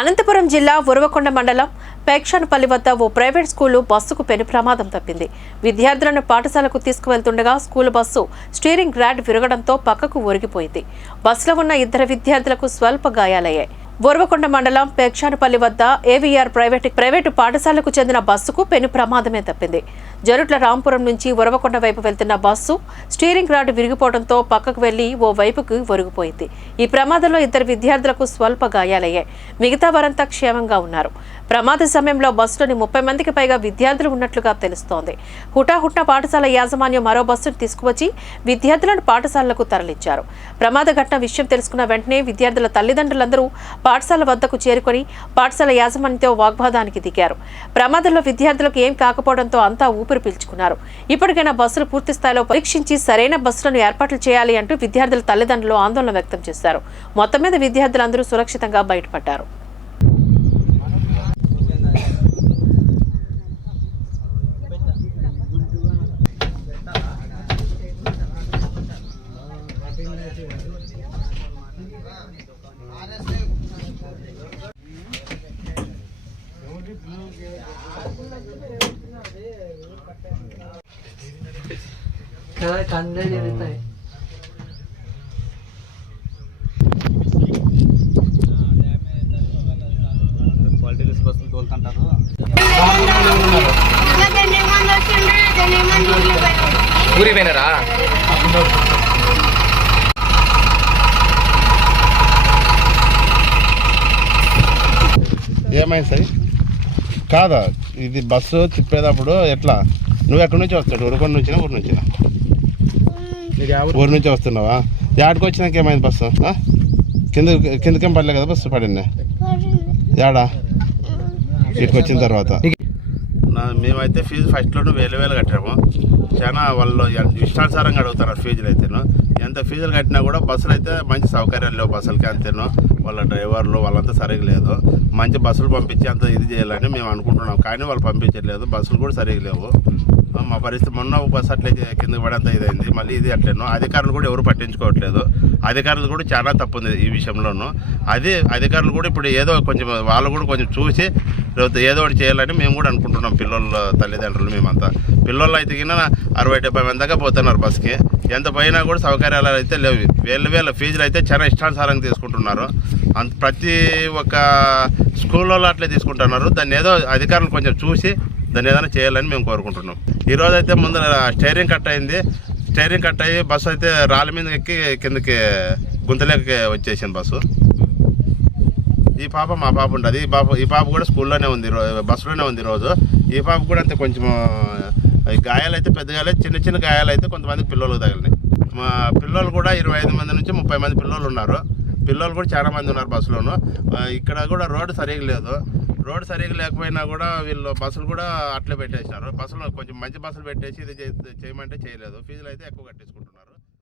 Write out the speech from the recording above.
అనంతపురం జిల్లా ఉరవకొండ మండలం పేక్షానపల్లి వద్ద ఓ ప్రైవేట్ స్కూలు బస్సుకు పెను ప్రమాదం తప్పింది. విద్యార్థులను పాఠశాలకు తీసుకువెళ్తుండగా స్కూలు బస్సు స్టీరింగ్ రాడ్ విరగడంతో పక్కకు ఒరిగిపోయింది. బస్సులో ఉన్న ఇద్దరు విద్యార్థులకు స్వల్ప గాయాలయ్యాయి. ఉరవకొండ మండలం పేక్షానపల్లి వద్ద ఏవీఆర్ ప్రైవేటు పాఠశాలకు చెందిన బస్సుకు పెను ప్రమాదమే తప్పింది. జరుట్ల రాంపురం నుంచి ఉరవకొండ వైపు వెళ్తున్న బస్సు స్టీరింగ్ రాడ్ విరిగిపోవడంతో పక్కకు వెళ్లి ఓ వైపుకు ఒరిగిపోయింది. ఈ ప్రమాదంలో ఇద్దరు విద్యార్థులకు స్వల్ప గాయాలయ్యాయి. మిగతా వారంతా క్షేమంగా ఉన్నారు. ప్రమాద సమయంలో బస్సులోని 30 మందికి పైగా విద్యార్థులు ఉన్నట్లుగా తెలుస్తోంది. హుటాహుట్న పాఠశాల యాజమాన్యం మరో బస్సును తీసుకువచ్చి విద్యార్థులను పాఠశాలకు తరలించారు. ప్రమాద ఘటన విషయం తెలుసుకున్న వెంటనే విద్యార్థుల తల్లిదండ్రులందరూ పాఠశాల వద్దకు చేరుకొని పాఠశాల యాజమాన్యంతో వాగ్వాదానికి దిగారు. ప్రమాదంలో విద్యార్థులకు ఏం కాకపోవడంతో అంతా ఊపిరి పీల్చుకున్నారు. ఇప్పటికైనా బస్సులు పూర్తి స్థాయిలో పరీక్షించి సరైన బస్సులను ఏర్పాట్లు చేయాలి అంటూ విద్యార్థుల తల్లిదండ్రులు ఆందోళన వ్యక్తం చేశారు. మొత్తం మీద విద్యార్థులందరూ సురక్షితంగా బయటపడ్డారు. కందే జరుగుతాయి. క్వాలిటీలెస్ బస్సులు తోలుతుంటారు. ఊరి పోయినారా? ఏమైంది సరే కాదా? ఇది బస్సు తిప్పేటప్పుడు ఎట్లా? నువ్వు ఎక్కడి నుంచి వస్తాడు? ఉరకొండ నుంచినా ఊరి నుంచినా? ఊరి నుంచి వస్తున్నావా? యాడికి వచ్చినాక ఏమైంది బస్సు? కిందకేం పడలే కదా బస్సు? పడింది యాడా? ఇటుకు వచ్చిన తర్వాత మేమైతే ఫీజు ఫస్ట్లో 1000 కట్టాము. చాలా వాళ్ళు ఇష్టానుసారంగా అడుగుతున్నారు ఫీజులు అయితేను. ఎంత ఫీజులు కట్టినా కూడా బస్సులు అయితే మంచి సౌకర్యాలు లేవు బస్సులకి. అంతేను వాళ్ళ డ్రైవర్లు వాళ్ళంతా సరిగ్గా లేదు. మంచి బస్సులు పంపించి అంత ఇది చేయాలని మేము అనుకుంటున్నాం, కానీ వాళ్ళు పంపించట్లేదు. బస్సులు కూడా సరిగ్గా లేవు. మా పరిస్థితి మొన్న బస్సు అట్లే కిందకి పడంత ఇదైంది. మళ్ళీ ఇది అట్లేను. అధికారులు కూడా ఎవరు పట్టించుకోవట్లేదు. అధికారులు కూడా చాలా తప్పు ఉంది ఈ విషయంలోనూ. అదే అధికారులు కూడా ఇప్పుడు ఏదో కొంచెం వాళ్ళు కూడా కొంచెం చూసి ఏదో ఒకటి చేయాలని మేము కూడా అనుకుంటున్నాం. పిల్లల తల్లిదండ్రులు మేమంతా పిల్లలు అయితే కింద 60-70 మంది దాకా పోతున్నారు బస్కి. ఎంత పోయినా కూడా సౌకర్యాలు అయితే లేవు. వేల ఫీజులు అయితే చాలా ఇష్టానుసారంగా తీసుకుంటున్నారు. ప్రతి ఒక్క స్కూల్లో అట్లే తీసుకుంటున్నారు. దాన్ని ఏదో అధికారులు కొంచెం చూసి దాన్ని ఏదైనా చేయాలని మేము కోరుకుంటున్నాం. ఈరోజు అయితే ముందు స్టైరింగ్ కట్ అయింది. స్టైరింగ్ కట్ అయ్యి బస్సు అయితే రాళ్ళ మీద ఎక్కి కిందకి గుంతలేకి వచ్చేసింది బస్సు. మా పాప ఉంటుంది. ఈ పాప కూడా స్కూల్లోనే ఉంది, బస్సులోనే ఉంది రోజు. ఈ పాప కూడా అంతే కొంచెం గాయాలు అయితే పెద్దగా చిన్న గాయాలు అయితే కొంతమంది పిల్లలకు తగిలినాయి. మా పిల్లలు కూడా 25 మంది నుంచి 30 మంది పిల్లలు ఉన్నారు. పిల్లలు కూడా చాలా మంది ఉన్నారు బస్సులోను. ఇక్కడ కూడా రోడ్డు సరిగ్గా లేదు. రోడ్డు సరిగ్గా లేకపోయినా కూడా వీళ్ళు బస్సులు కూడా అట్లే పెట్టేసినారు. బస్సులు కొంచెం మంచి బస్సులు పెట్టేసి ఇది చేయమంటే చేయలేదు. ఫీజులు అయితే ఎక్కువ కట్టేసుకుంటున్నారు.